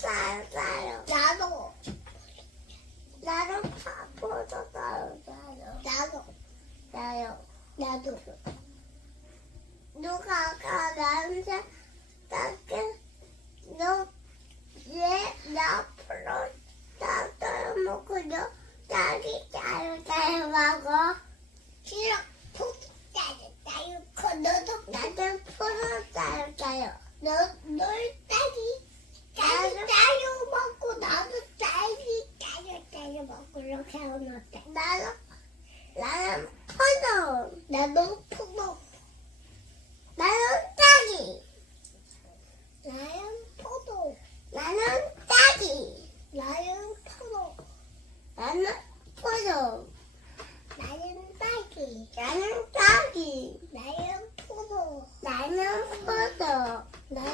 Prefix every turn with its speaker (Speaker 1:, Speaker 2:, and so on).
Speaker 1: 따요, 따요.
Speaker 2: 나도
Speaker 1: 나도 파 포도 따요, 따요.
Speaker 2: 나도
Speaker 1: 따요.
Speaker 2: 나도
Speaker 1: 누가 아까 나한테 따게, 너, 얘, 나 앞으로 따요 먹고 너, 딸이 따요, 따요 먹어.
Speaker 2: 싫어 푹 따요 따요 커 너도
Speaker 1: 나도 풀어 따요, 따요.
Speaker 2: 너널 따기 따기
Speaker 1: 나도-
Speaker 2: 따요 먹고 나도 따기 따요 따요 먹고 이렇게 하면 어때?
Speaker 1: 나는, 나는 포도.
Speaker 2: 나도 포도
Speaker 1: 나는 딸이.
Speaker 2: 나는 포도
Speaker 1: 나는 딸이.
Speaker 2: 나는 포도
Speaker 1: 나는 포도. I know photo.